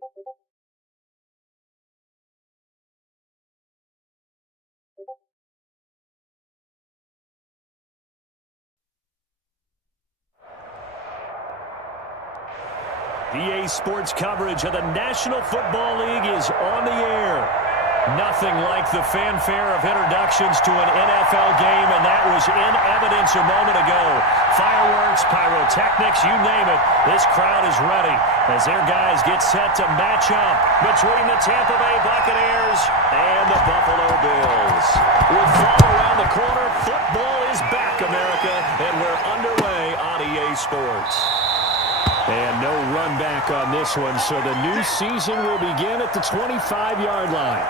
EA Sports coverage of the National Football League is on the air. Nothing like the fanfare of introductions to an NFL game, and that was in evidence a moment ago. Fireworks, pyrotechnics, you name it. This crowd is ready as their guys get set to match up between the Tampa Bay Buccaneers and the Buffalo Bills. With fall around the corner, football is back, America, and we're underway on EA Sports. And no run back on this one, so the new season will begin at the 25-yard line.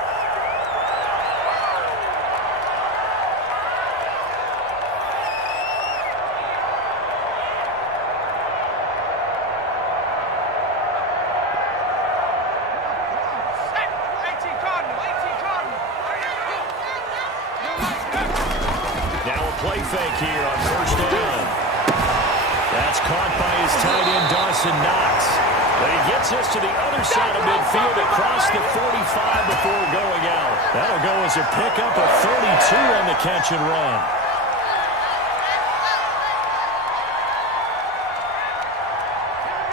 Now a play fake here on first down. That's caught by his tight end, Dawson Knox. But he gets us to the other side of midfield across the 45 before going out. That'll go as a pickup of 32 on the catch and run.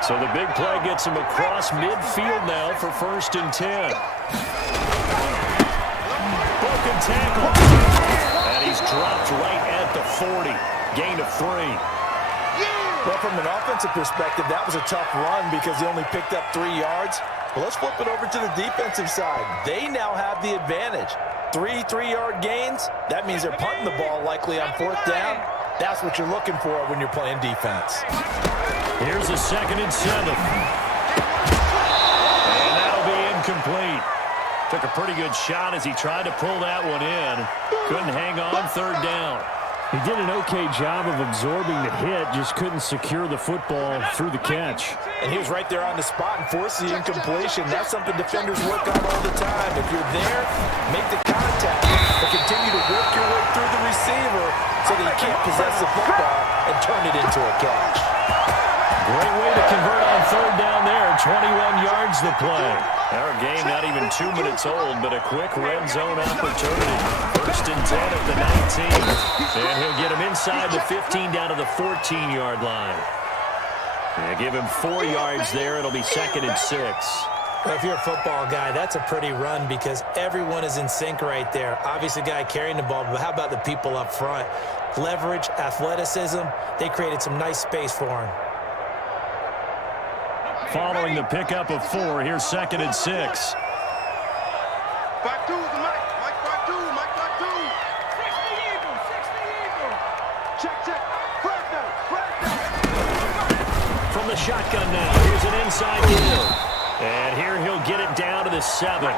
So the big play gets him across midfield now for 1st and 10. Broken tackle. And he's dropped right at the 40. Gain of 3. Well, from an offensive perspective, that was a tough run because he only picked up 3 yards. But let's flip it over to the defensive side. They now have the advantage. 3 3-yard gains. That means they're punting the ball likely on 4th down. That's what you're looking for when you're playing defense. Here's a 2nd and 7. And that'll be incomplete. Took a pretty good shot as he tried to pull that one in. Couldn't hang on 3rd down. He did an okay job of absorbing the hit, just couldn't secure the football through the catch. And he was right there on the spot and forced the incompletion. That's something defenders work on all the time. If you're there, make the contact, but continue to work your way through the receiver so that you can't possess the football and turn it into a catch. Great way to convert on 3rd down there. 21 yards the play. Our game not even 2 minutes old, but a quick red zone opportunity. 1st and 10 at the 19. And he'll get him inside the 15 down to the 14-yard line. And give him 4 yards there. It'll be 2nd and 6. Well, if you're a football guy, that's a pretty run because everyone is in sync right there. Obviously, the guy carrying the ball, but how about the people up front? Leverage, athleticism, they created some nice space for him. Following the pickup of 4, here's 2nd and 6. 5-2 is the Mike. Mike 5-2. Mike 5-2. 60 Eagle. 60 Eagle. Check. Flag down. From the shotgun now, here's an inside deal. And here he'll get it down to the 7.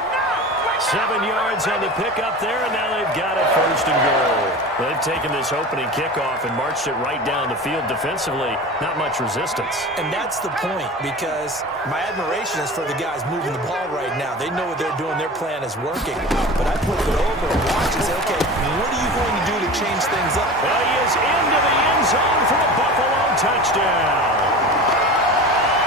7 yards on the pickup there, and now they've got it 1st and goal. They've taken this opening kickoff and marched it right down the field defensively. Not much resistance. And that's the point, because my admiration is for the guys moving the ball right now. They know what they're doing. Their plan is working. But I flip it over and watch and say, okay, what are you going to do to change things up? Well, he is into the end zone for a Buffalo touchdown.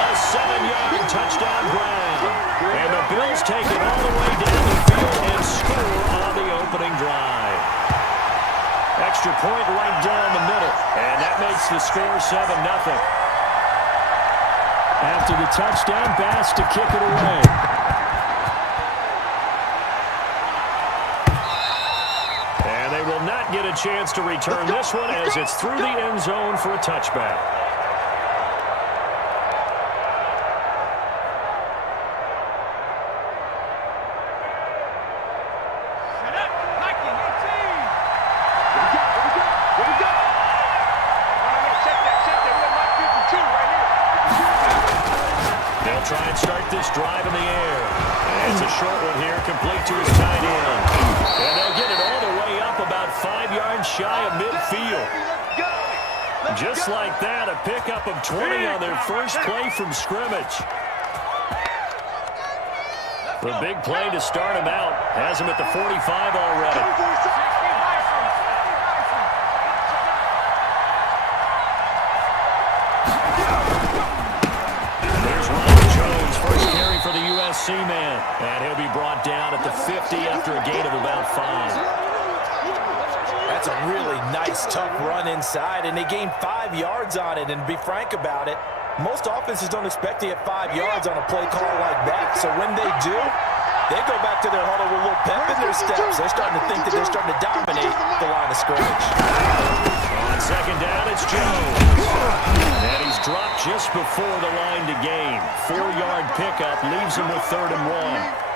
A 7-yard touchdown ground. And the Bills take it all the way down the field and score on the opening drive. Extra point right down the middle. And that makes the score 7-0. After the touchdown, Bass to kick it away. And they will not get a chance to return this one as it's through the end zone for a touchback. Try and start this drive in the air. And it's a short one here, complete to his tight end. And they'll get it all the way up about 5 yards shy of midfield. Just like that, a pickup of 20 on their first play from scrimmage. The big play to start him out has him at the 45 already. C-man. And he'll be brought down at the 50 after a gain of about 5. That's a really nice, tough run inside, and they gained 5 yards on it. And to be frank about it, most offenses don't expect to get 5 yards on a play call like that. So when they do, they go back to their huddle with a little pep in their steps. They're starting to think that they're starting to dominate the line of scrimmage. On second down, it's Jones. And he's dropped just before the line to gain. 4-yard pickup leaves him with 3rd and 1.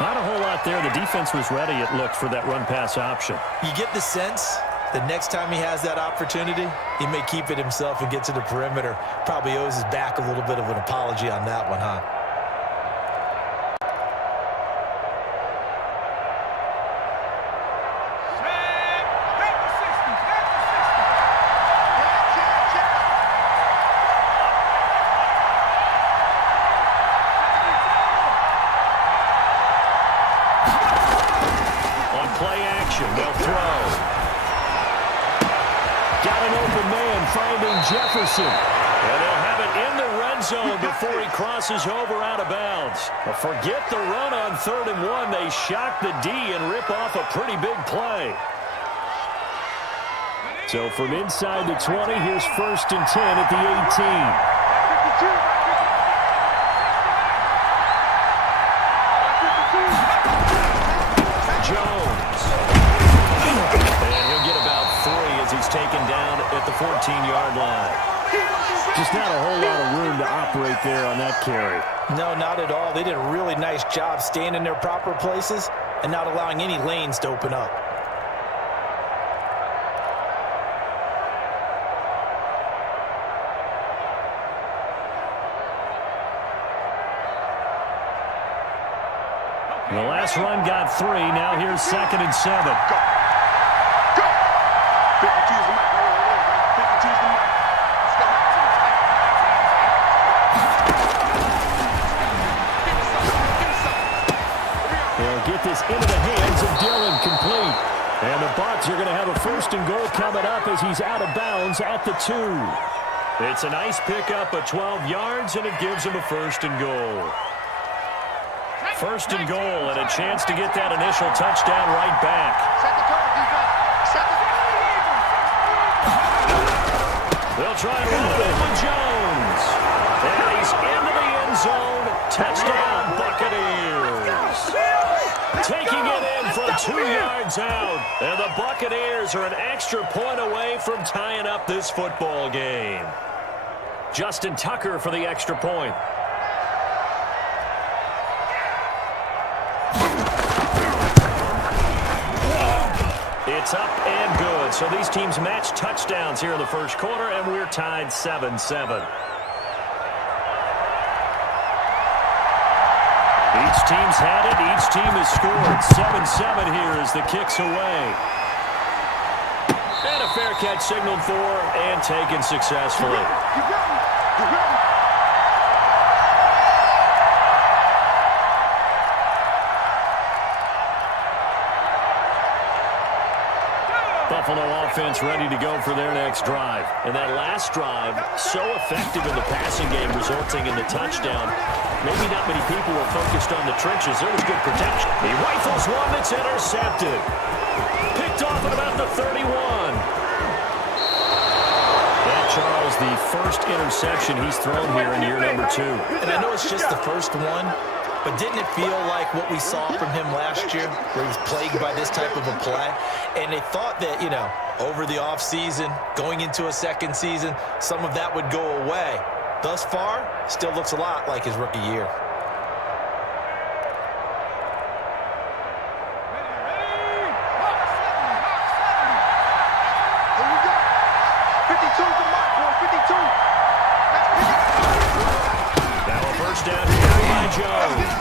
Not a whole lot there. The defense was ready, it looked, for that run-pass option. You get the sense the next time he has that opportunity, he may keep it himself and get to the perimeter. Probably owes his back a little bit of an apology on that one, huh? Jefferson. And they'll have it in the red zone before he crosses over out of bounds. But forget the run on 3rd and 1. They shock the D and rip off a pretty big play. So from inside the 20, here's 1st and 10 at the 18. Jones. And he'll get about 3 as he's taken down at the 14-yard line. Just not a whole lot of room to operate there on that carry. No, not at all. They did a really nice job staying in their proper places and not allowing any lanes to open up. The last run got 3. Now here's 2nd and 7. They'll get this into the hands of Dillon, complete. And the Bucs are going to have a 1st and goal coming up as he's out of bounds at the 2. It's a nice pickup of 12 yards, and it gives him a 1st and goal. 1st and goal, and a chance to get that initial touchdown right back. They'll try and run it with Jones. And he's into the end zone. Touchdown, Buccaneers. Taking it in from 2 yards out. And the Buccaneers are an extra point away from tying up this football game. Justin Tucker for the extra point. It's up and good. So these teams match touchdowns here in the first quarter, and we're tied 7-7. Each team's had it. Each team has scored. 7-7 here as the kick's away. And a fair catch signaled for and taken successfully. Buffalo offense ready to go for their next drive. And that last drive, so effective in the passing game, resulting in the touchdown. Maybe not many people were focused on the trenches. There was good protection. He rifles one that's intercepted. Picked off at about the 31. That, Charles, the first interception he's thrown here in year number 2. And I know it's just the first one, but didn't it feel like what we saw from him last year, where he was plagued by this type of a play? And they thought that, you know, over the offseason, going into a second season, some of that would go away. Thus far, still looks a lot like his rookie year. Now a first down carry by Jones.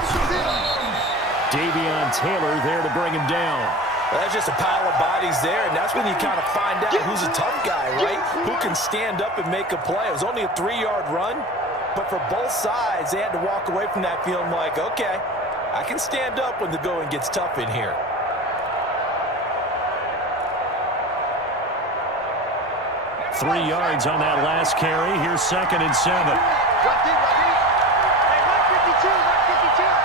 Davion Taylor there to bring him down. Well, that's just a pile of bodies there, and that's when you kind of find out who's a tough guy, right? Who can stand up and make a play. It was only a 3-yard run, but for both sides, they had to walk away from that feeling like, okay, I can stand up when the going gets tough in here. Three yards on that last carry. Here's 2nd and 7. Hey, 152, 152.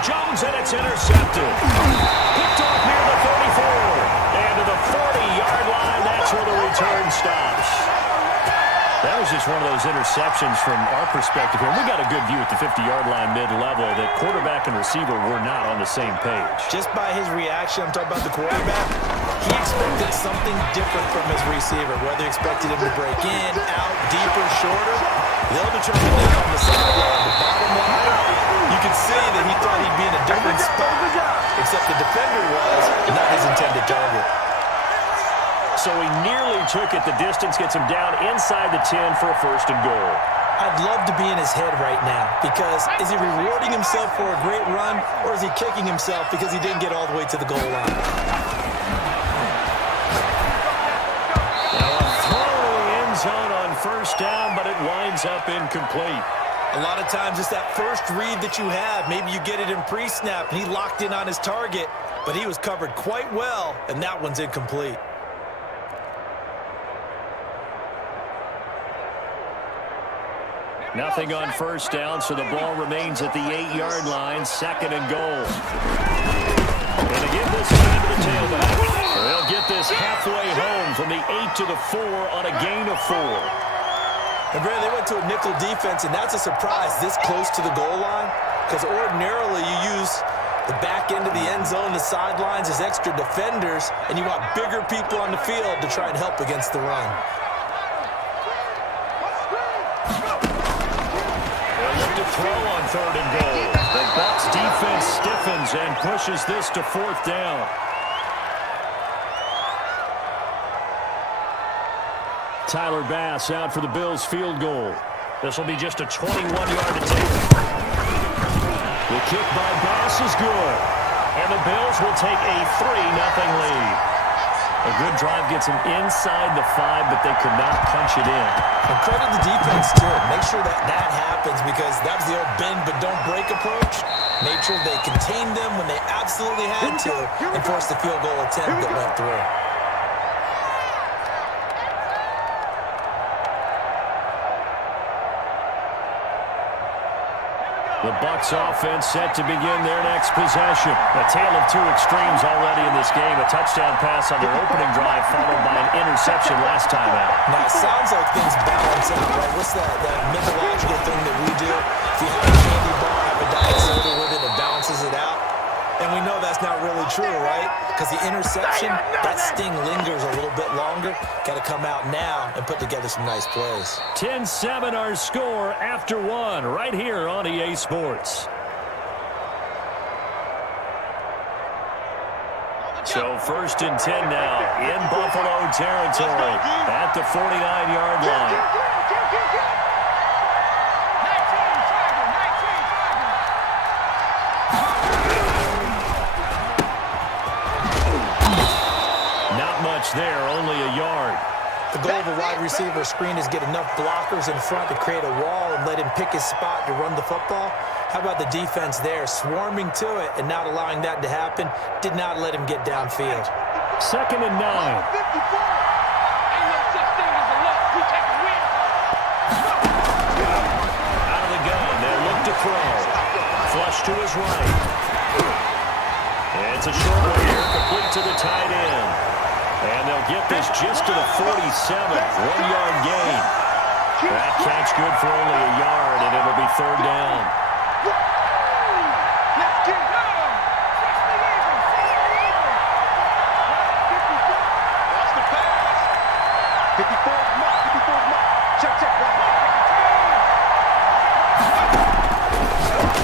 Jones, and it's intercepted. Picked off near the 34. And to the 40-yard line, that's where the return stops. That was just one of those interceptions from our perspective here. We got a good view at the 50-yard line mid-level that quarterback and receiver were not on the same page. Just by his reaction, I'm talking about the quarterback, he expected something different from his receiver, whether he expected him to break in, out, deeper, shorter. They'll determine that on the sideline. The bottom line, you can see that he thought he'd be in a different spot, except the defender was not his intended target. So he nearly took it. The distance gets him down inside the 10 for a first and goal. I'd love to be in his head right now because is he rewarding himself for a great run or is he kicking himself because he didn't get all the way to the goal line? Now a throw to the end zone on first down, but it winds up incomplete. A lot of times it's that first read that you have. Maybe you get it in pre-snap and he locked in on his target, but he was covered quite well, and that one's incomplete. Nothing on first down, so the ball remains at the 8-yard line, second and goal. And to give this one to the tailback. They'll get this halfway home from the 8 to the 4 on a gain of 4. And Brandon, they went to a nickel defense, and that's a surprise this close to the goal line because ordinarily you use the back end of the end zone, the sidelines as extra defenders, and you want bigger people on the field to try and help against the run. To throw on third and goal. The Bucs defense stiffens and pushes this to fourth down. Tyler Bass out for the Bills field goal. This will be just a 21-yard attempt. The kick by Bass is good. And the Bills will take a 3-0 lead. A good drive gets them inside the 5, but they could not punch it in. And credit the defense, too. Make sure that happens because that was the old bend but don't break approach. Made sure they contained them when they absolutely had to and forced the field goal attempt that went through. The Bucs offense set to begin their next possession. A tale of two extremes already in this game. A touchdown pass on their opening drive followed by an interception last time out. Now, it sounds like things balance out, right? What's that mythological thing that we do? If you have a candy bar, have a diet soda with it, it balances it out. And we know that's not really true, right? Because the interception, that sting lingers a little bit longer. Got to come out now and put together some nice plays. 10-7 our score after one right here on EA Sports. So first and 10 now in Buffalo territory at the 49-yard line. There, only a yard. The goal of a wide receiver screen is get enough blockers in front to create a wall and let him pick his spot to run the football. How about the defense there, swarming to it and not allowing that to happen? Did not let him get downfield. Second and 9. Out of the gun, they'll look to throw. Flush to his right. It's a short one here, complete to the tight end. And they'll get this just to the 47, 1-yard gain. That catch good for only a yard, and it'll be third down.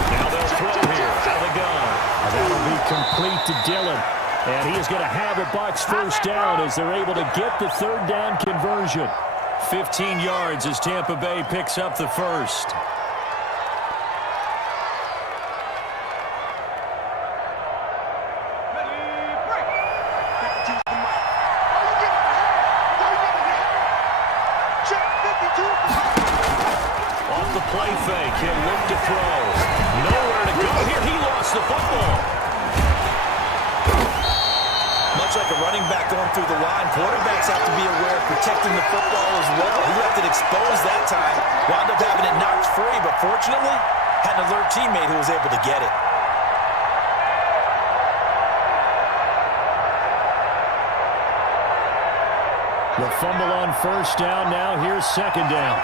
Now they'll throw here out of the gun. That'll be complete to Dillon. And he is going to have a Bucs first down as they're able to get the third down conversion. 15 yards as Tampa Bay picks up the first. Off the play fake, he'll look to throw. Nowhere to go here. He lost the football. Much like a running back going through the line, quarterbacks have to be aware of protecting the football as well. He left it exposed that time, wound up having it knocked free, but fortunately, had an alert teammate who was able to get it. The fumble on first down. Now here's second down.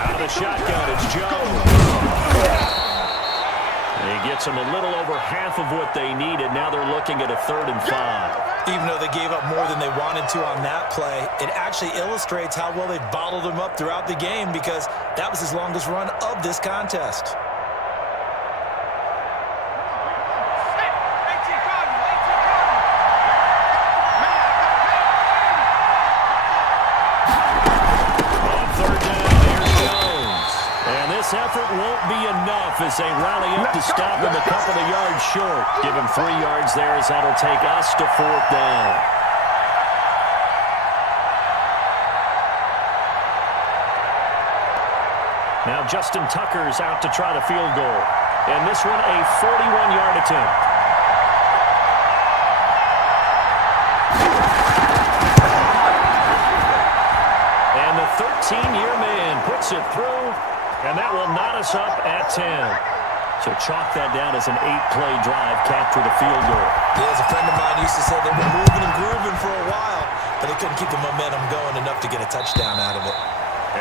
Out of the shotgun, it's Jones. He gets them a little over half of what they needed. Now they're looking at a 3rd and 5. Even though they gave up more than they wanted to on that play, it actually illustrates how well they bottled them up throughout the game because that was his longest run of this contest. This effort won't be enough as they rally up to stop him a couple of yards short. Give him 3 yards there as that'll take us to 4th down. Now Justin Tucker's out to try the field goal. And this one a 41-yard attempt. And the 13-year man puts it through. And that will knot us up at 10. So chalk that down as an 8-play drive, capture the field goal. Yeah, as a friend of mine used to say, they were moving and grooving for a while, but they couldn't keep the momentum going enough to get a touchdown out of it.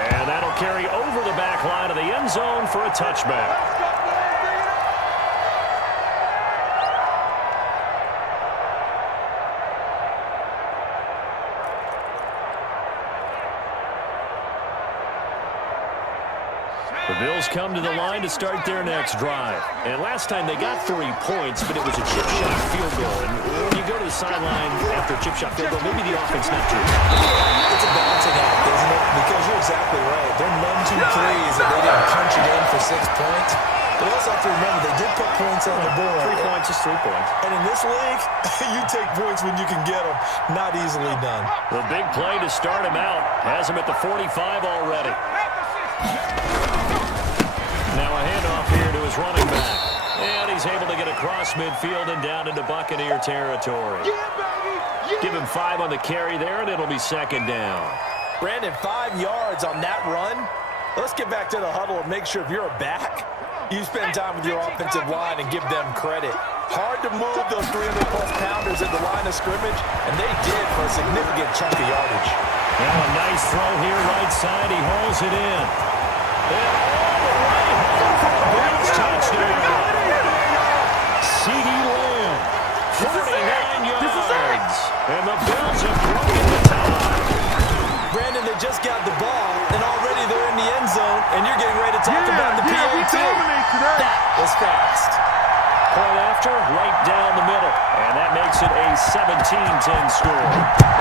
And that'll carry over the back line of the end zone for a touchback. The Bills come to the line to start their next drive. And last time they got 3 points, but it was a chip shot field goal. And when you go to the sideline after a chip shot field goal, maybe the offense not too. It's a balancing act, isn't it? Because you're exactly right. They're 1-2-3s and they didn't punch it in for 6 points. But you also have to remember, they did put points on the board. 3 points is 3 points. And in this league, you take points when you can get them. Not easily done. The big play to start him out has him at the 45 already. Now a handoff here to his running back. And he's able to get across midfield and down into Buccaneer territory. Give him 5 on the carry there, and it'll be second down. Brandon, 5 yards on that run. Let's get back to the huddle and make sure if you're a back, you spend time with your offensive line and give them credit. Hard to move those 300-plus pounders at the line of scrimmage, and they did for a significant chunk of yardage. Now a nice throw here, right side. He hauls it in. And all the way home for a Bills touchdown. CeeDee Lamb, 49 yards. And the Bills have broken the tie. Brandon, they just got the ball, and already they're in the end zone, and you're getting ready to talk about the PAT. That was fast. Point after, right down the middle. And that makes it a 17-10 score.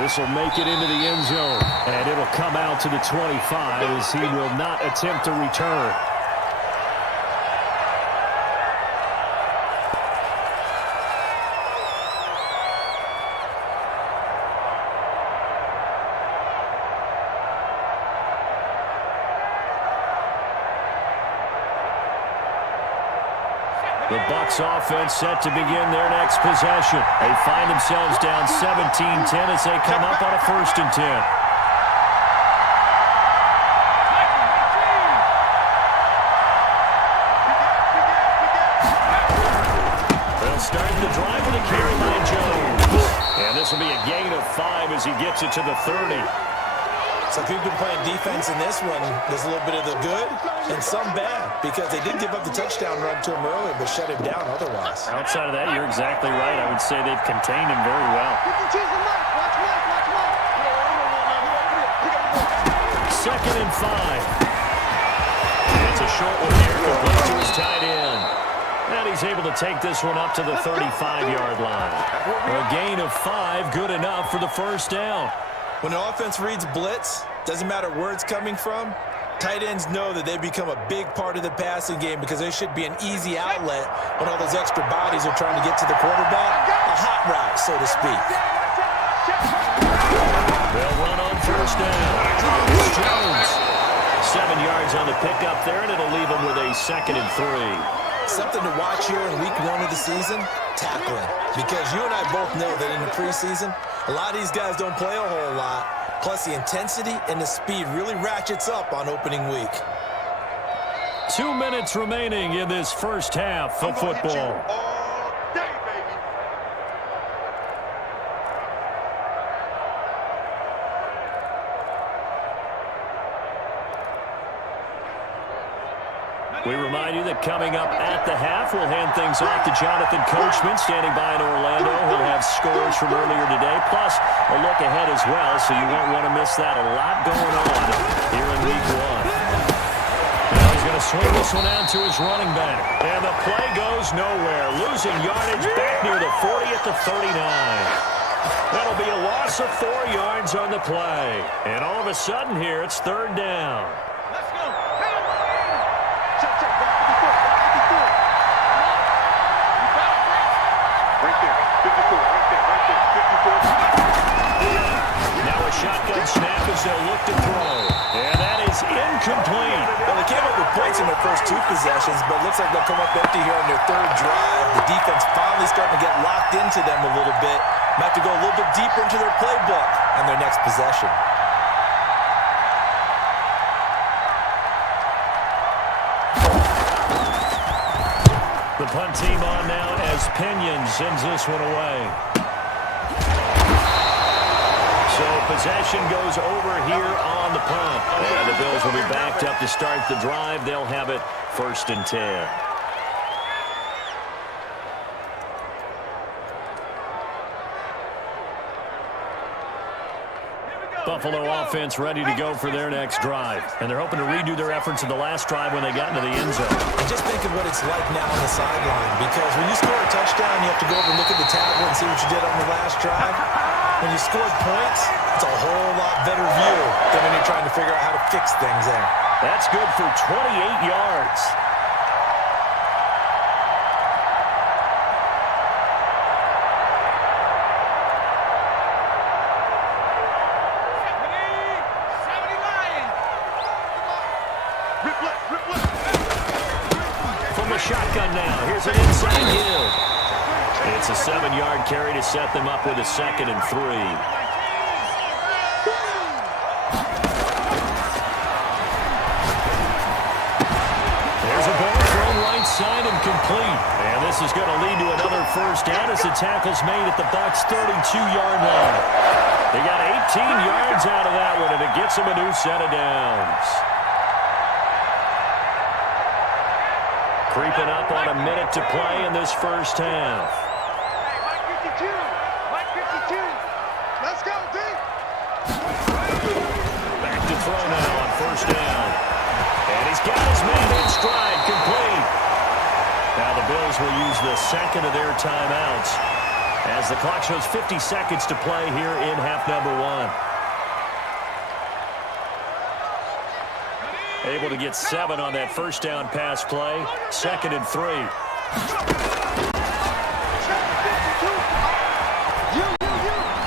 This will make it into the end zone, and it'll come out to the 25 as he will not attempt to return. The Bucs offense set to begin their next possession. They find themselves down 17-10 as they come up on a 1st and 10. They'll start the drive with a carry by Jones. And this will be a gain of 5 as he gets it to the 30. So if you've been playing defense in this one, there's a little bit of the good and some bad because they did give up the touchdown run to him earlier but shut him down otherwise. Outside of that, you're exactly right. I would say they've contained him very well. 2nd and 5. It's a short one here. Complete to his tight end. And he's able to take this one up to the 35-yard line. A gain of 5, good enough for the 1st down. When an offense reads blitz, doesn't matter where it's coming from, tight ends know that they become a big part of the passing game because there should be an easy outlet when all those extra bodies are trying to get to the quarterback. A hot route, so to speak. They'll run on 1st down. It's Jones. 7 yards on the pickup there, and it'll leave him with a 2nd and 3. Something to watch here in week 1 of the season, tackling. Because you and I both know that in the preseason, a lot of these guys don't play a whole lot. Plus, the intensity and the speed really ratchets up on opening week. 2 minutes remaining in this first half of football. All day, baby. We remind you that coming up at the half, we'll hand things off to Jonathan Coachman, standing by in Orlando. He'll have scores from earlier today, plus a look ahead as well, so you won't want to miss that. A lot going on here in week 1. Now he's going to swing this one out to his running back. And the play goes nowhere, losing yardage back near the 40 at the 39. That'll be a loss of 4 yards on the play. And all of a sudden here, it's 3rd down. Let's go. Check, check. Right 54. Right there. 54. Right there. 54. Now a shotgun snap as they'll look to throw. And that is incomplete. Well, they came up with points in their first 2 possessions, but it looks like they'll come up empty here on their 3rd drive. The defense finally starting to get locked into them a little bit. Might have to go a little bit deeper into their playbook on their next possession. The punt team on now as Pinion sends this one away. So possession goes over here on the punt. And the Bills will be backed up to start the drive. They'll have it 1st and 10. Buffalo offense ready to go for their next drive. And they're hoping to redo their efforts in the last drive when they got into the end zone. And just think of what it's like now on the sideline. Because when you score a touchdown, you have to go over and look at the tablet and see what you did on the last drive. When you scored points, it's a whole lot better view than when you're trying to figure out how to fix things there. That's good for 28 yards. Shotgun now. Here's an inside yield. It's a 7-yard carry to set them up with a 2nd and 3. There's a ball thrown right side and complete. And this is going to lead to another 1st down as the tackle's made at the Bucs' 32-yard line. They got 18 yards out of that one, and it gets them a new set of downs. Creeping up on a minute to play in this first half. Mike 52. Mike 52. Let's go, D. Back to throw now on 1st down. And he's got his man in stride, complete. Now the Bills will use the 2nd of their timeouts as the clock shows 50 seconds to play here in half number 1. Able to get 7 on that 1st down pass play. 2nd and 3.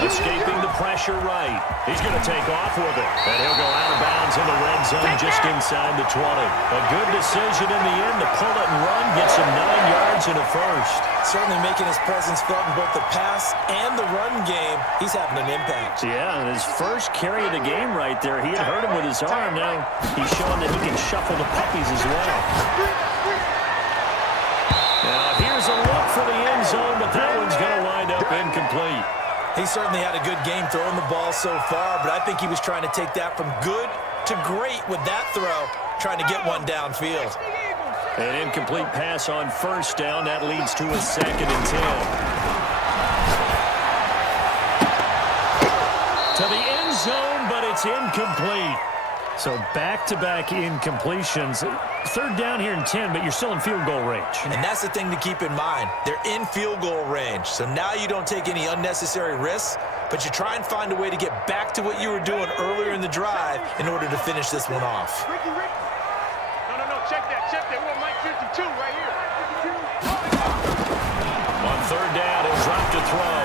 Escaping the pressure right. He's going to take off with it. And he'll go out of bounds in the red zone just inside the 20. A good decision in the end to pull it and run. Gets him 9 yards and a 1st. Certainly making his presence felt in both the pass and the run game. He's having an impact. Yeah, and his first carry of the game right there. He had hurt him with his arm. Now he's showing that he can shuffle the puppies as well. Now here's a look for the end zone, but that one's going to wind up incomplete. He certainly had a good game throwing the ball so far, but I think he was trying to take that from good to great with that throw, trying to get one downfield. An incomplete pass on 1st down. That leads to a 2nd and 10. To the end zone, but it's incomplete. So back-to-back incompletions. 3rd down here and 10, but you're still in field goal range. And that's the thing to keep in mind. They're in field goal range. So now you don't take any unnecessary risks, but you try and find a way to get back to what you were doing earlier in the drive in order to finish this one off. Ricky. No. Check that. We want Mike 52 right here. On 3rd down, he'll drop to throw.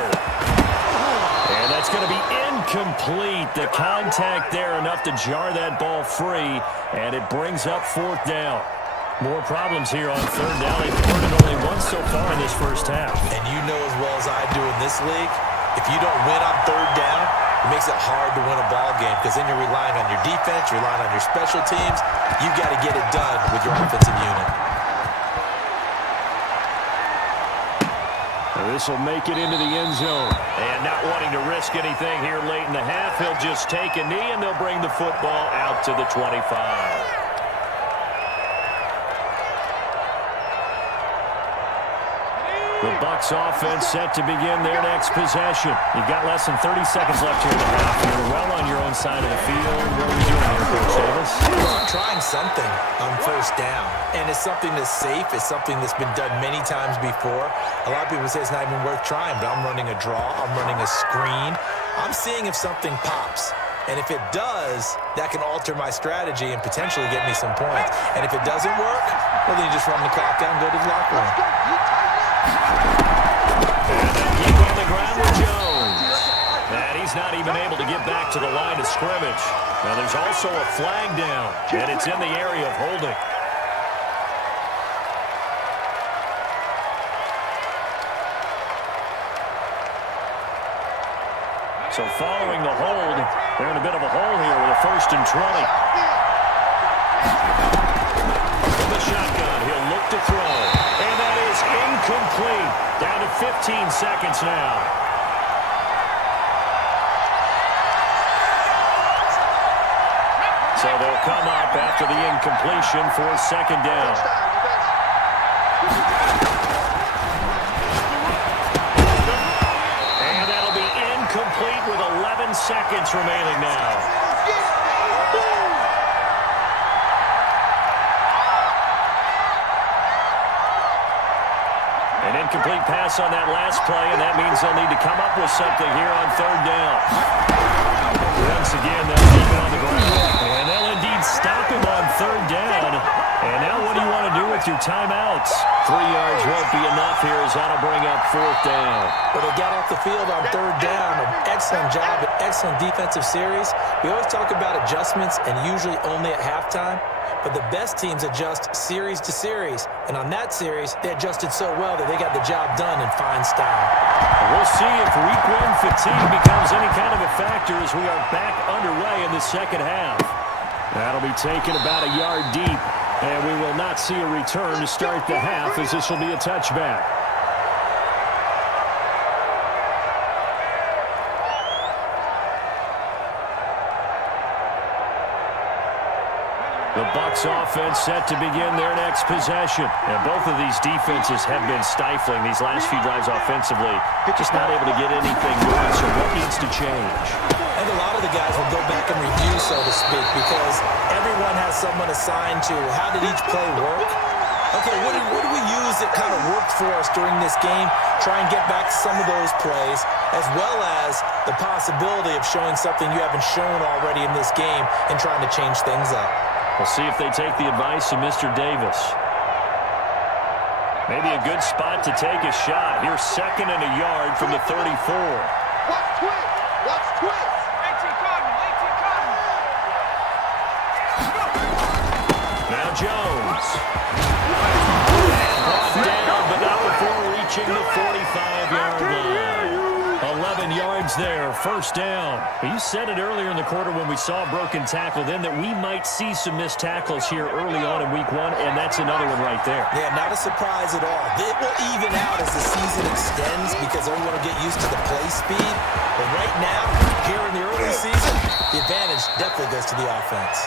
And that's going to be incomplete. The contact there enough to jar that ball free, and it brings up 4th down. More problems here on third down. They've converted only once so far in this first half. And you know as well as I do in this league, if you don't win on third down, it makes it hard to win a ball game because then you're relying on your defense, you're relying on your special teams. You got to get it done with your offensive unit. This will make it into the end zone. And not wanting to risk anything here late in the half, he'll just take a knee, and they'll bring the football out to the 25. The Bucs offense set to begin their next possession. You've got less than 30 seconds left here in the half. You're well on your own side of the field. What are we doing here, Coach Davis? Well, I'm trying something on first down, and it's something that's safe. It's something that's been done many times before. A lot of people say it's not even worth trying, but I'm running a draw. I'm running a screen. I'm seeing if something pops. And if it does, that can alter my strategy and potentially get me some points. And if it doesn't work, well, then you just run the clock down and go to the locker room. And they keep on the ground with Jones. And he's not even able to get back to the line of scrimmage. Now there's also a flag down, and it's in the area of holding. So following the hold, they're in a bit of a hole here with a 1st and 20. From the shotgun, he'll look to throw. And that is incomplete. Down to 15 seconds now. So they'll come up after the incompletion for 2nd down. And that'll be incomplete with 11 seconds remaining now. An incomplete pass on that last play, and that means they'll need to come up with something here on 3rd down. Once again, they'll keep it on the ground. And they'll indeed stop him on 3rd down. And now what do you want to do with your timeouts? 3 yards won't be enough here as that'll bring up 4th down. Well, they got off the field on 3rd down. An excellent job, an excellent defensive series. We always talk about adjustments and usually only at halftime. But the best teams adjust series to series. And on that series, they adjusted so well that they got the job done in fine style. We'll see if week 1 fatigue becomes any kind of a factor as we are back underway in the second half. That'll be taken about a yard deep. And we will not see a return to start the half as this will be a touchback. The Bucs offense set to begin their next possession. And both of these defenses have been stifling these last few drives offensively. Just not able to get anything going, so what needs to change? I think a lot of the guys will go back and review, so to speak, because everyone has someone assigned to how did each play work. Okay, what do we use that kind of worked for us during this game? Try and get back to some of those plays, as well as the possibility of showing something you haven't shown already in this game and trying to change things up. We'll see if they take the advice of Mr. Davis. Maybe a good spot to take a shot. Here's 2nd and a yard from the 34. Watch twist. Watch twist. 18 Cotton. Now Jones. Brought down, but not before reaching the 45-yard line. 11 yards there, 1st down. You said it earlier in the quarter when we saw a broken tackle then that we might see some missed tackles here early on in week 1, and that's another one right there. Yeah, not a surprise at all. It will even out as the season extends because everyone will get used to the play speed. But right now, here in the early season, the advantage definitely goes to the offense.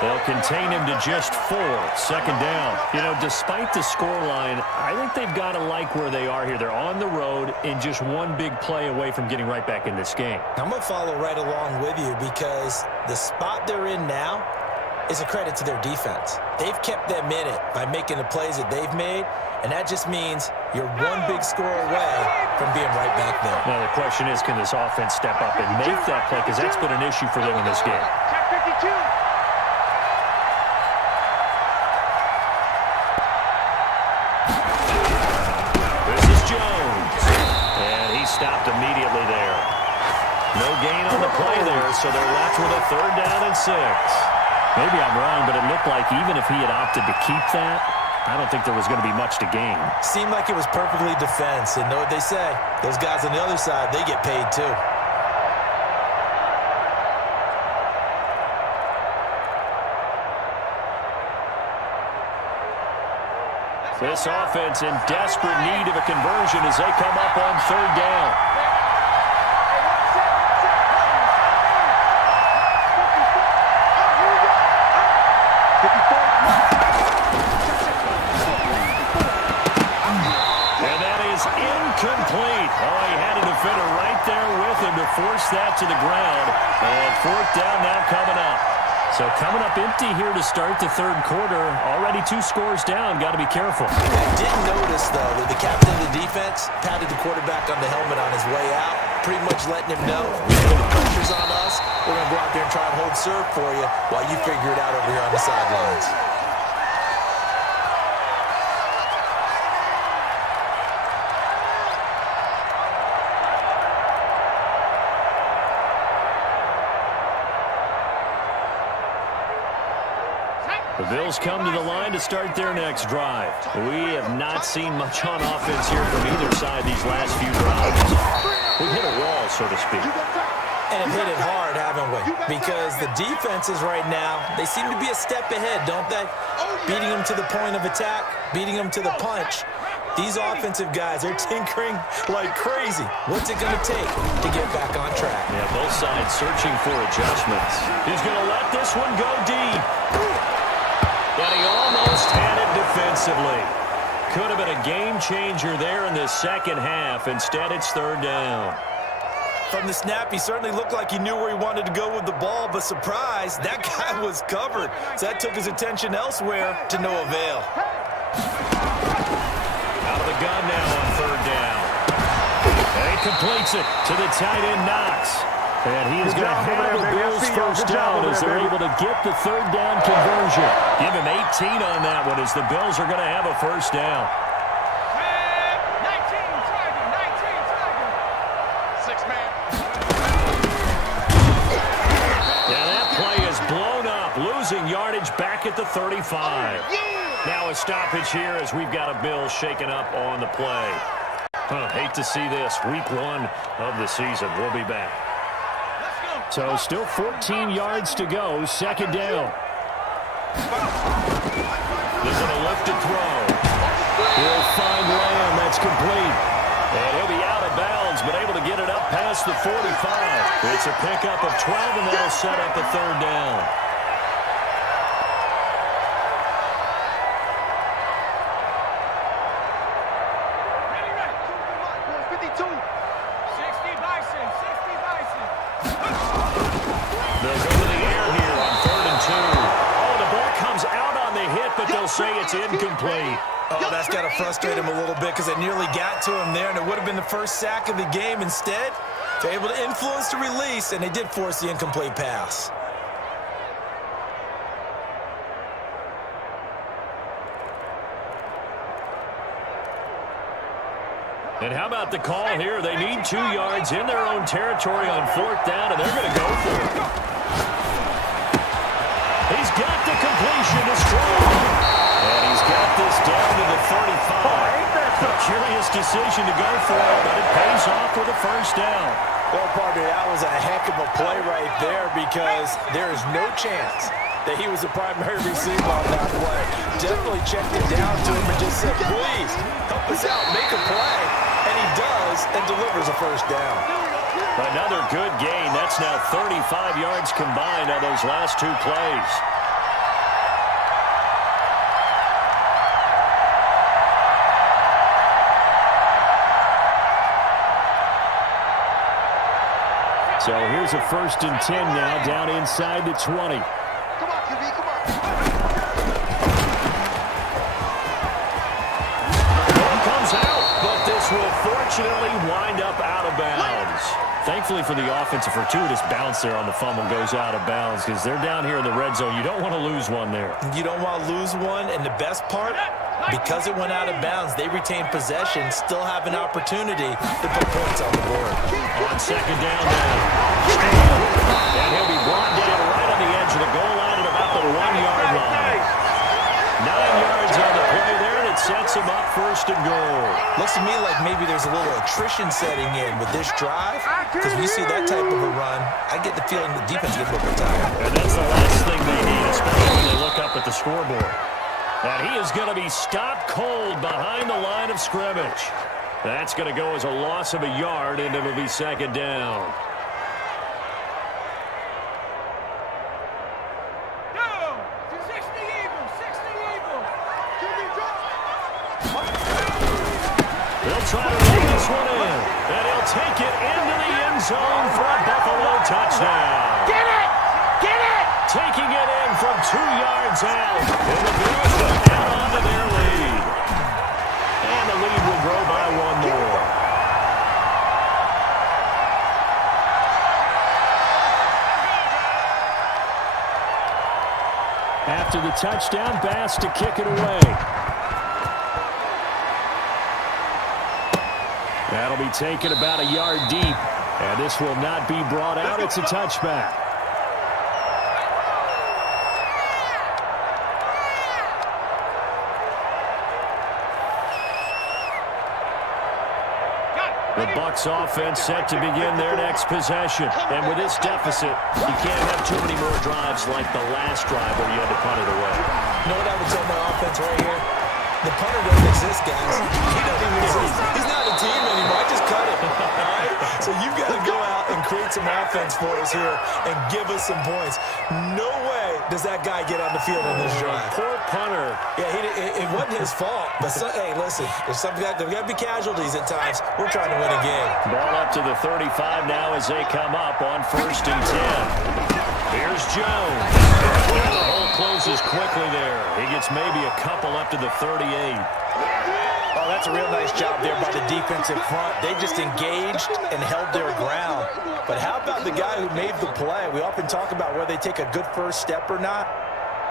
They'll contain him to just 4, 2nd down. You know, despite the scoreline, I think they've got to like where they are here. They're on the road and just one big play away from getting right back in this game. I'm going to follow right along with you because the spot they're in now is a credit to their defense. They've kept them in it by making the plays that they've made, and that just means you're one big score away from being right back there. Now, the question is, can this offense step up and make that play? Because that's been an issue for them in this game. Check 52. Stopped immediately there. No gain on the play there, so they're left with a 3rd down and 6. Maybe I'm wrong, but it looked like even if he had opted to keep that, I don't think there was going to be much to gain. Seemed like it was perfectly defense. And know what they say? Those guys on the other side, they get paid too. This offense in desperate need of a conversion as they come up on third down. And that is incomplete. Oh, he had a defender right there with him to force that to the ground. And fourth down now coming up. So coming up empty here to start the third quarter. Already 2 scores down. Got to be careful. I did notice, though, that the captain of the defense patted the quarterback on the helmet on his way out, pretty much letting him know, the pressure's on us. We're going to go out there and try and hold serve for you while you figure it out over here on the sidelines. The Bills come to the line to start their next drive. We have not seen much on offense here from either side these last few drives. We've hit a wall, so to speak. And have hit it hard, haven't we? Because the defenses right now, they seem to be a step ahead, don't they? Beating them to the point of attack, beating them to the punch. These offensive guys are tinkering like crazy. What's it going to take to get back on track? Yeah, both sides searching for adjustments. He's going to let this one go deep. But he almost had it defensively. Could have been a game changer there in the second half. Instead, it's third down. From the snap, he certainly looked like he knew where he wanted to go with the ball, but surprise, that guy was covered. So that took his attention elsewhere to no avail. Out of the gun now on third down. And he completes it to the tight end, Knox. And he is going to have the Bills first down as they're able to get the third down conversion. Give him 18 on that one as the Bills are going to have a first down. 19, Tiger. 6-man. Yeah, that play is blown up, losing yardage back at the 35. Now a stoppage here as we've got a Bills shaken up on the play. Hate to see this. Week 1 of the season. We'll be back. So still 14 yards to go. Second down. They're going to lift and throw. He'll find Lamb. That's complete. And he'll be out of bounds, but able to get it up past the 45. It's a pickup of 12, and that'll set up a third down. Say it's incomplete. Oh, that's got to frustrate him a little bit because it nearly got to him there, and it would have been the first sack of the game. Instead, they're able to influence the release, and they did force the incomplete pass. And how about the call here? They need 2 yards in their own territory on fourth down, and they're going to go for it. He's got the completion to Strong. And he's got this down to the 35. A curious decision to go for it, but it pays off with a first down. Well, partner, that was a heck of a play right there because there is no chance that he was the primary receiver on that play. Definitely checked it down to him and just said, please, help us out, make a play. And he does and delivers a first down. Another good gain. That's now 35 yards combined on those last 2 plays. So here's a 1st and 10 now, down inside the 20. Come on, QB, come on. Ball comes out, but this will fortunately wind up out of bounds. Thankfully for the offense, a fortuitous bounce there on the fumble goes out of bounds because they're down here in the red zone. You don't want to lose one there. You don't want to lose one, and the best part, because it went out of bounds, they retain possession, still have an opportunity to put points on the board. On second down now. And he'll be brought down right on the edge of the goal line at about the first and goal. Looks to me like maybe there's a little attrition setting in with this drive, because when you see that type of a run, I get the feeling the defense gets a little bit tired. And that's the last thing they need, especially when they look up at the scoreboard. And he is going to be stopped cold behind the line of scrimmage. That's going to go as a loss of a yard, and it'll be second down. They'll try to run this one in, and he'll take it into the end zone for a Buffalo touchdown. Get it! Get it! Taking it in from 2 yards out, and the Bears will add on to their lead. And the lead will grow by 1 more. After the touchdown, Bass to kick it away. That'll be taken about a yard deep, and this will not be brought out. It's a touchback. The Bucs offense set to begin their next possession. And with this deficit, you can't have too many more drives like the last drive where you had to punt it away. You know what I would tell my offense right here? The punter doesn't exist, guys. He doesn't even exist. He's not a team anymore. I just cut him. All right? So you've got to go out and create some offense for us here and give us some points. No way does that guy get on the field on this drive. Poor punter. Yeah, it wasn't his fault. But, hey, listen, there's got to be casualties at times. We're trying to win a game. Ball up to the 35 now as they come up on 1st and 10. Here's Jones. And the hole closes quickly there. He gets maybe a couple up to the 38. Oh, that's a real nice job there by the defensive front. They just engaged and held their ground. But how about the guy who made the play? We often talk about whether they take a good first step or not.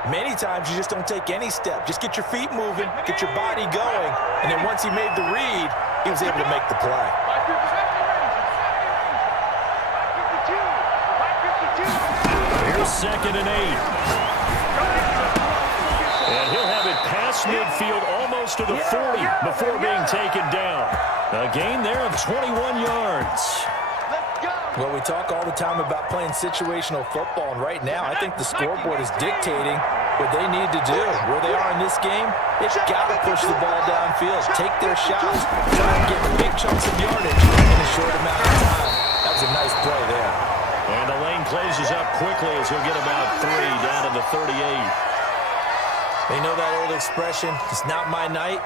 Many times you just don't take any step. Just get your feet moving, get your body going, and then once he made the read, he was able to make the play. Here's 2nd and 8. And he'll have it past midfield almost to the 40 before being taken down. A gain there of 21 yards. Well, we talk all the time about playing situational football, and right now I think the scoreboard is dictating what they need to do. Where they are in this game, they've got to push the ball downfield, take their shots, try and get big chunks of yardage in a short amount of time. That was a nice play there. And the lane closes up quickly as he'll get about 3 down to the 38. They know that old expression, it's not my night.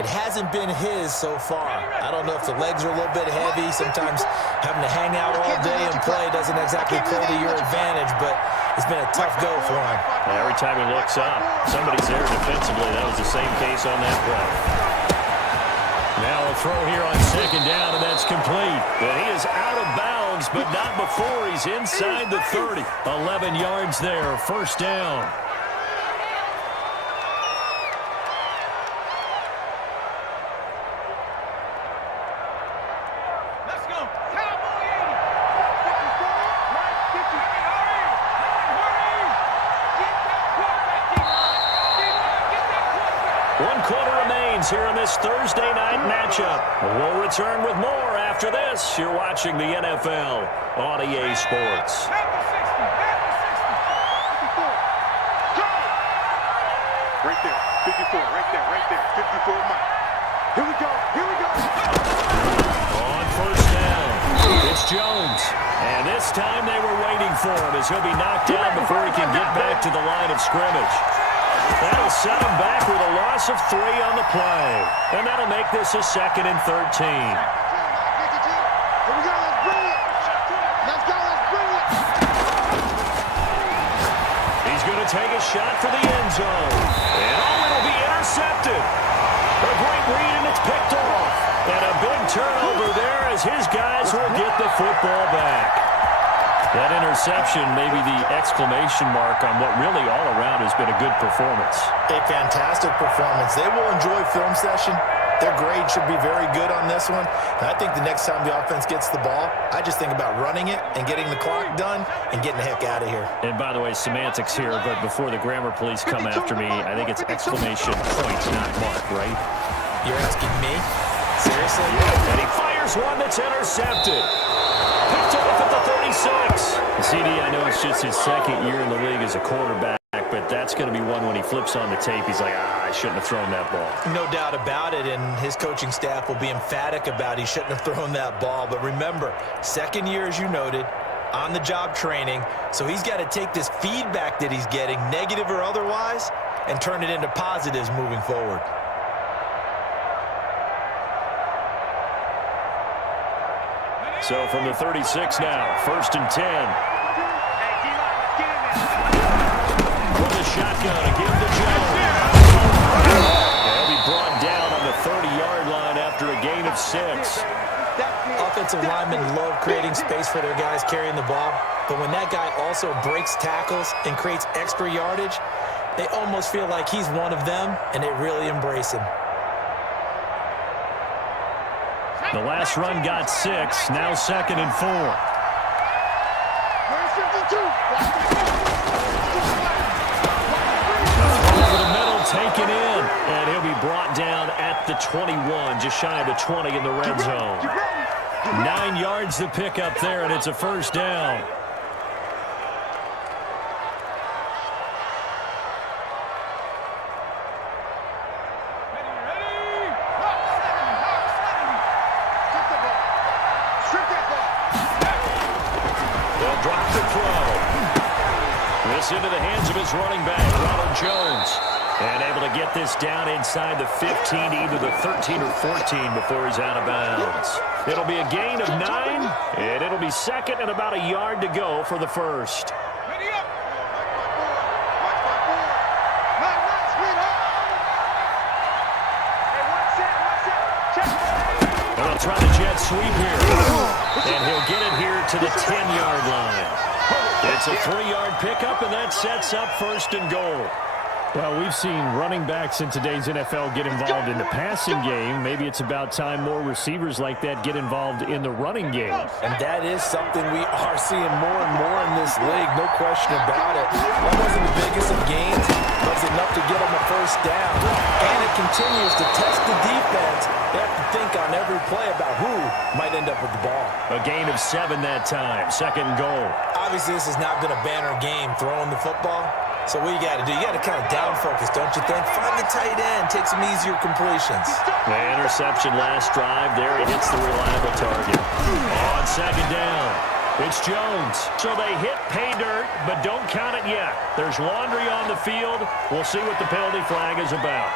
It hasn't been his so far. I don't know if the legs are a little bit heavy. Sometimes having to hang out all day and play doesn't exactly play to your advantage, but it's been a tough go for him. Every time he looks up, somebody's there defensively. That was the same case on that play. Now a throw here on 2nd down, and that's complete. But he is out of bounds, but not before he's inside the 30. 11 yards there, 1st down. Here in this Thursday night matchup. We'll return with more after this. You're watching the NFL on EA Sports. Right there, 54, right there, 54 Mike. Here we go. On 1st down, it's Jones. And this time they were waiting for him as he'll be knocked down before he can get back to the line of scrimmage. That'll set him back with a loss of 3 on the play. And that'll make this a 2nd and 13. Here we go, let's bring it. Let's bring it. He's going to take a shot for the end zone. And it'll be intercepted. A great read, and it's picked off. And a big turnover there as his guys will get the football back. That interception may be the exclamation mark on what really all around has been a good performance. A fantastic performance. They will enjoy film session. Their grade should be very good on this one. And I think the next time the offense gets the ball, I just think about running it and getting the clock done and getting the heck out of here. And by the way, semantics here, but before the grammar police come after me, I think it's exclamation point, not mark, right? You're asking me? Seriously? And he fires one that's intercepted. Picked off at the 36. CD, I know it's just his second year in the league as a quarterback, but that's going to be one when he flips on the tape. He's like, I shouldn't have thrown that ball. No doubt about it, and his coaching staff will be emphatic about he shouldn't have thrown that ball. But remember, second year, as you noted, on-the-job training, so he's got to take this feedback that he's getting, negative or otherwise, and turn it into positives moving forward. So from the 36 now, 1st and 10. From the shotgun, again to Jones. He'll be brought down on the 30-yard line after a gain of 6. Offensive linemen love creating space for their guys carrying the ball, but when that guy also breaks tackles and creates extra yardage, they almost feel like he's one of them, and they really embrace him. The last run got 6, now 2nd and 4. Over the middle, taken in, and he'll be brought down at the 21, just shy of the 20 in the red zone. 9 yards to pick up there, and it's a 1st down. They'll drop the throw. This into the hands of his running back, Ronald Jones. And able to get this down inside the 15, either the 13 or 14 before he's out of bounds. It'll be a gain of 9, and it'll be 2nd and about a yard to go for the 1st. And they'll try the jet sweep here. And he'll get it here to the 10-yard line. It's a 3-yard pickup, and that sets up 1st and goal. Well, we've seen running backs in today's NFL get involved in the passing game. Maybe it's about time more receivers like that get involved in the running game. And that is something we are seeing more and more in this league, no question about it. That wasn't the biggest of gains, but it's enough to get them a 1st down. And it continues to test the defense. They have to think on every play about who might end up with the ball. A gain of 7 that time, 2nd and goal. Obviously, this has not been a banner game throwing the football. So what you got to do, you got to kind of down focus, don't you think? Find the tight end, take some easier completions. The interception last drive there. It hits the reliable target. On 2nd down, it's Jones. So they hit pay dirt, but don't count it yet. There's laundry on the field. We'll see what the penalty flag is about.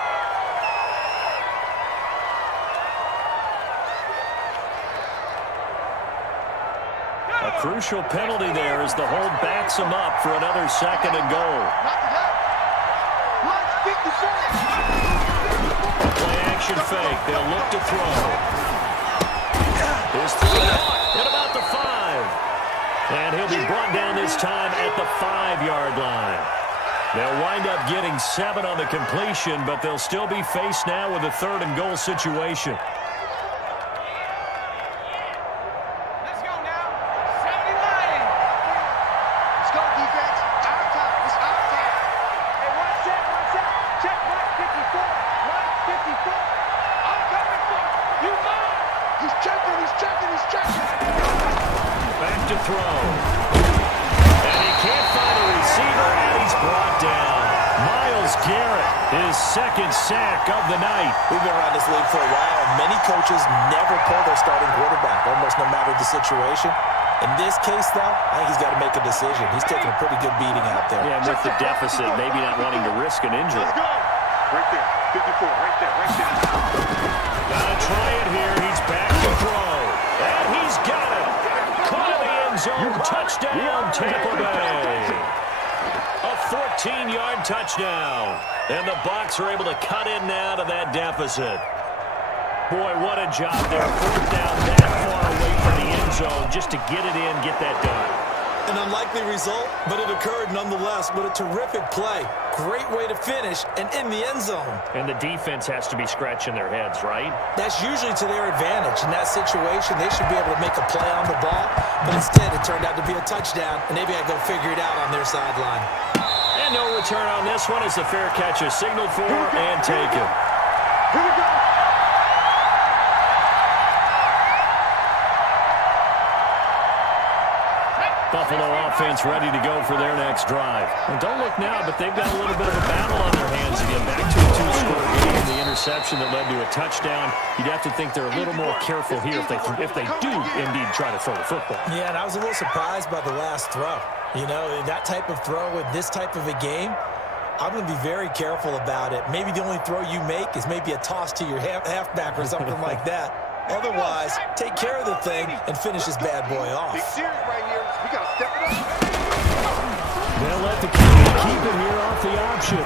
A crucial penalty there as the hold backs him up for another 2nd and goal. Play action fake. They'll look to throw. His throw at about the 5. And he'll be brought down this time at the 5-yard line. They'll wind up getting 7 on the completion, but they'll still be faced now with a 3rd and goal situation. Back to throw. And he can't find a receiver, and he's brought down. Myles Garrett, his 2nd sack of the night. We've been around this league for a while, and many coaches never pull their starting quarterback, almost no matter the situation. In this case, though, I think he's got to make a decision. He's taking a pretty good beating out there. Yeah, with the deficit, maybe not wanting to risk an injury. Right there, 54, right there, right there. Gotta try it here. He's back to throw. And he's got it. Caught in the end zone. Touchdown, Tampa Bay. A 14-yard touchdown. And the Bucs are able to cut in now to that deficit. Boy, what a job there. 4th down that far away from the end zone just to get it in, get that done. An unlikely result, but it occurred nonetheless. But a terrific play. Great way to finish and in the end zone. And the defense has to be scratching their heads, right? That's usually to their advantage. In that situation, they should be able to make a play on the ball. But instead, it turned out to be a touchdown, and maybe I go figure it out on their sideline. And no return on this one as the fair catch is signaled for and taken. Here we go. Buffalo offense ready to go for their next drive. And don't look now, but they've got a little bit of a battle on their hands again. Back to a two-score game. The interception that led to a touchdown. You'd have to think they're a little more careful here if they do indeed try to throw the football. Yeah, and I was a little surprised by the last throw. You know, that type of throw with this type of a game, I'm going to be very careful about it. Maybe the only throw you make is maybe a toss to your halfback or something like that. Otherwise, take care of the thing and finish this bad boy off. Big series right here. We got to step it up. They'll let the QB keep him here off the option.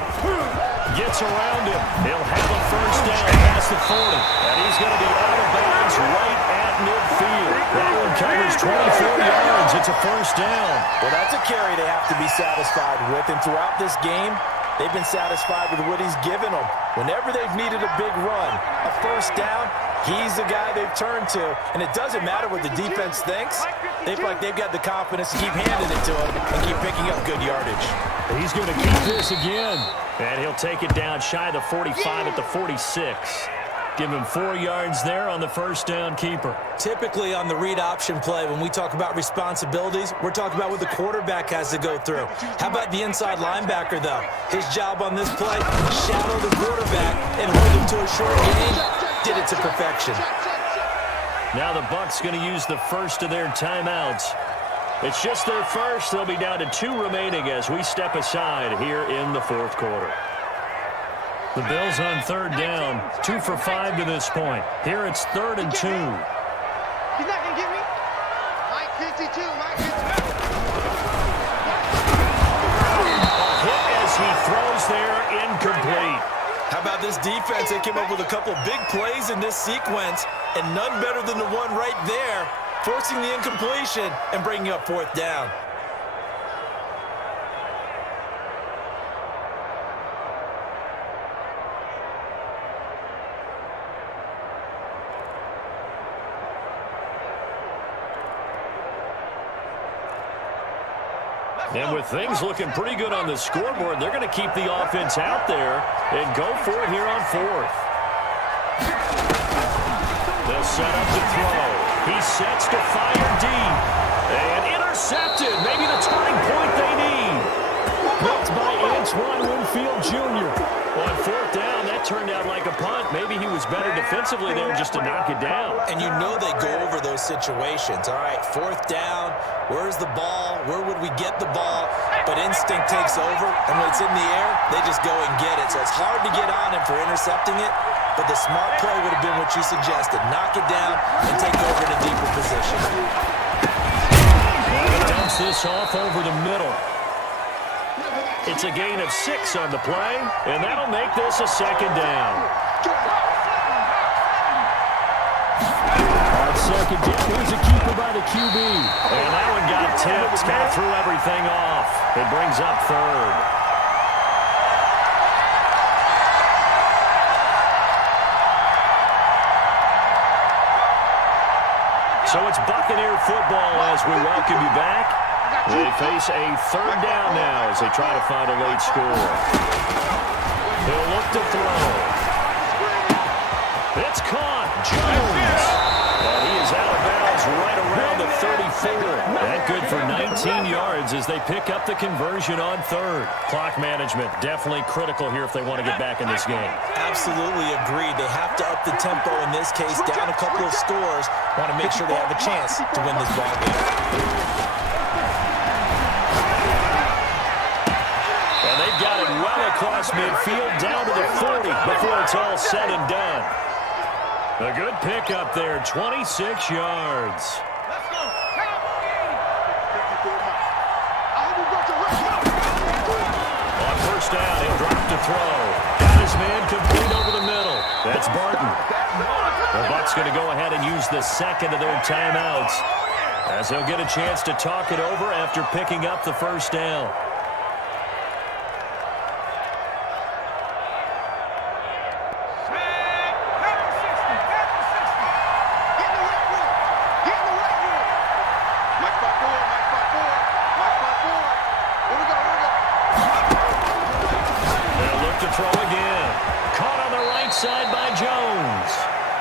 Gets around him. He'll have a first down past the 40. And he's going to be out of bounds right at midfield. That one covers 24 yards. It's a first down. Well, that's a carry they have to be satisfied with. And throughout this game, they've been satisfied with what he's given them. Whenever they've needed a big run, a first down, he's the guy they've turned to. And it doesn't matter what the defense thinks. They feel like they've got the confidence to keep handing it to him and keep picking up good yardage. He's going to keep this again. And he'll take it down shy of the 45 at the 46. Give him 4 yards there on the first down keeper. Typically on the read option play, when we talk about responsibilities, we're talking about what the quarterback has to go through. How about the inside linebacker, though? His job on this play, shadow the quarterback and hold him to a short gain. Did it to perfection. Now the Bucs going to use the first of their timeouts. It's just their first. They'll be down to 2 remaining as we step aside here in the fourth quarter. The Bills on third down, 2 for 5 to this point. Here it's 3rd and 2. He's not going to get me. Mike 52, Mike 52. A hit as he throws there, incomplete. How about this defense? They came up with a couple of big plays in this sequence, and none better than the one right there, forcing the incompletion and bringing up 4th down. And with things looking pretty good on the scoreboard, they're going to keep the offense out there and go for it here on 4th. They'll set up to throw. He sets to fire deep. And intercepted. Maybe the turning point they need. Picked by Antoine Winfield Jr. On 4th down, that turned out like a punt. Maybe he was better defensively there just to knock it down. And you know they go over those situations. All right, 4th down, where's the ball? Where would we get the ball? But instinct takes over, and when it's in the air, they just go and get it. So it's hard to get on him for intercepting it, but the smart play would have been what you suggested. Knock it down and take over in a deeper position. He dumps this off over the middle. It's a gain of 6 on the play, and that'll make this a 2nd down. On 2nd down, here's a keeper by the QB. And that one got tipped, kind of threw everything off. It brings up 3rd. So it's Buccaneer football as we welcome you back. They face a 3rd down now as they try to find a late score. He'll look to throw. It's caught. Jones. And he is out of bounds right around the 34. That good for 19 yards as they pick up the conversion on 3rd. Clock management definitely critical here if they want to get back in this game. Absolutely agreed. They have to up the tempo in this case, down a couple of scores. Want to make sure they have a chance to win this ball game. Got it well across midfield, down to the 40 before it's all said and done. A good pickup there, 26 yards. Let's go. On 1st down, he'll drop to throw. Got his man complete over the middle. That's Barton. The Bucs going to go ahead and use the 2nd of their timeouts as they'll get a chance to talk it over after picking up the 1st down.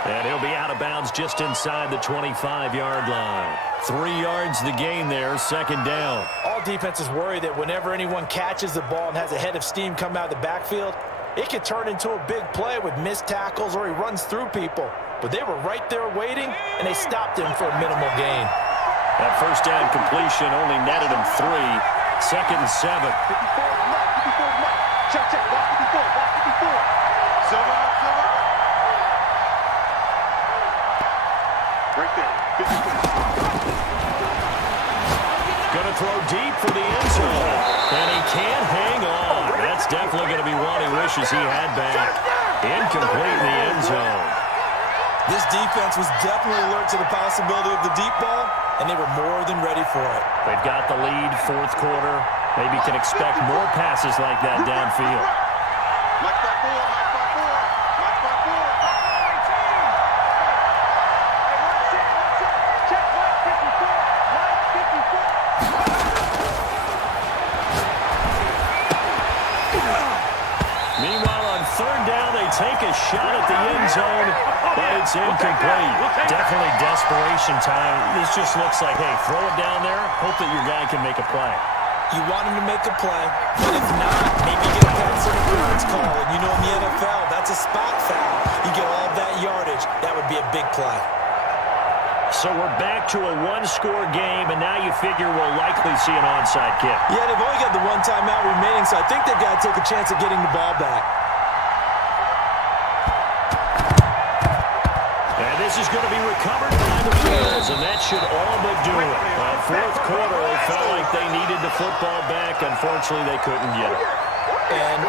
And he'll be out of bounds just inside the 25-yard line. 3 yards the gain there, second down. All defenses worry that whenever anyone catches the ball and has a head of steam come out of the backfield, it could turn into a big play with missed tackles or he runs through people. But they were right there waiting, and they stopped him for a minimal gain. That first down completion only netted him 3. Second and 7. 54 mark, 54 mark. Check, check, watch 54, watch 54. Silver, silver. Right there, 54. Gonna throw deep for the end zone. And he can't hang on. That's definitely going to be one he wishes he had back. Incomplete in the end zone. This defense was definitely alert to the possibility of the deep ball, and they were more than ready for it. They've got the lead, fourth quarter. Maybe can expect more passes like that downfield. Mike back four, Mike back four, Mike back four. Check, Mike 54, Mike 54. Meanwhile, on third down, they take a shot at the end zone, but it's incomplete. Definitely desperation time. This just looks like, hey, throw it down there, hope that your guy can make a play. You want him to make a play, but if not, maybe get a pass interference call. And you know in the NFL, that's a spot foul. You get all that yardage. That would be a big play. So we're back to a one-score game, and now you figure we'll likely see an onside kick. Yeah, they've only got the one timeout remaining, so I think they've got to take a chance at getting the ball back. And this is going to be recovered by the Bills, and that should all but do it. Well, fourth quarter, they felt like they needed the football back. Unfortunately, they couldn't get it. And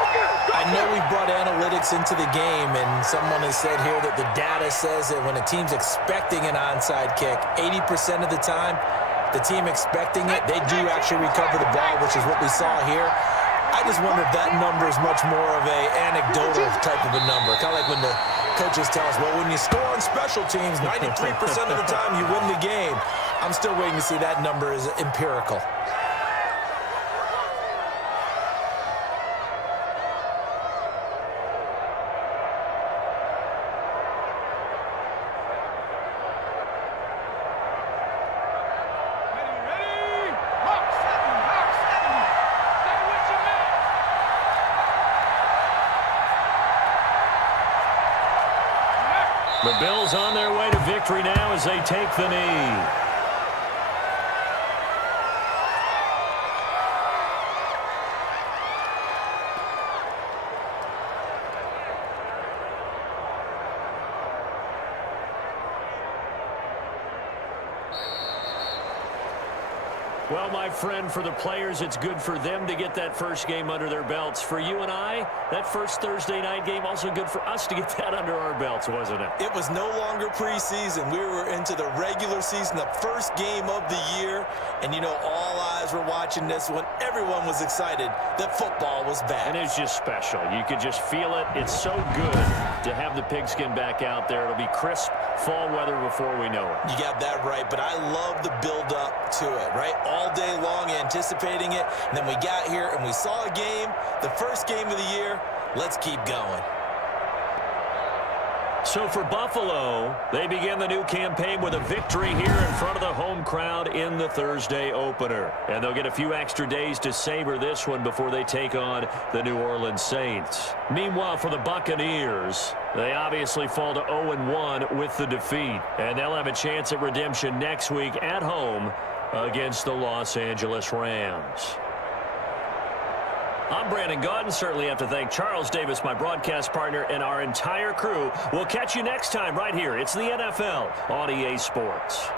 I know we brought analytics into the game, and someone has said here that the data says that when a team's expecting an onside kick, 80% of the time, the team expecting it, they do actually recover the ball, which is what we saw here. I just wonder if that number is much more of a anecdotal type of a number. Kind of like when the coaches tell us, well, when you score on special teams, 93% of the time you win the game. I'm still waiting to see that number is empirical. The Bills on their way to victory now as they take the knee. Well, my friend, for the players, it's good for them to get that first game under their belts. For you and I, that first Thursday night game, also good for us to get that under our belts, wasn't it? It was no longer preseason. We were into the regular season, the first game of the year. And, you know, all eyes were watching this when everyone was excited that football was back. And it's just special. You could just feel it. It's so good to have the pigskin back out there. It'll be crisp fall weather before we know it. You got that right, but I love the build-up to it, right? All day long anticipating it, and then we got here and we saw a game, the first game of the year. Let's keep going. So for Buffalo, they begin the new campaign with a victory here in front of the home crowd in the Thursday opener. And they'll get a few extra days to savor this one before they take on the New Orleans Saints. Meanwhile, for the Buccaneers, they obviously fall to 0-1 with the defeat. And they'll have a chance at redemption next week at home against the Los Angeles Rams. I'm Brandon Gaudin. Certainly have to thank Charles Davis, my broadcast partner, and our entire crew. We'll catch you next time right here. It's the NFL on EA Sports.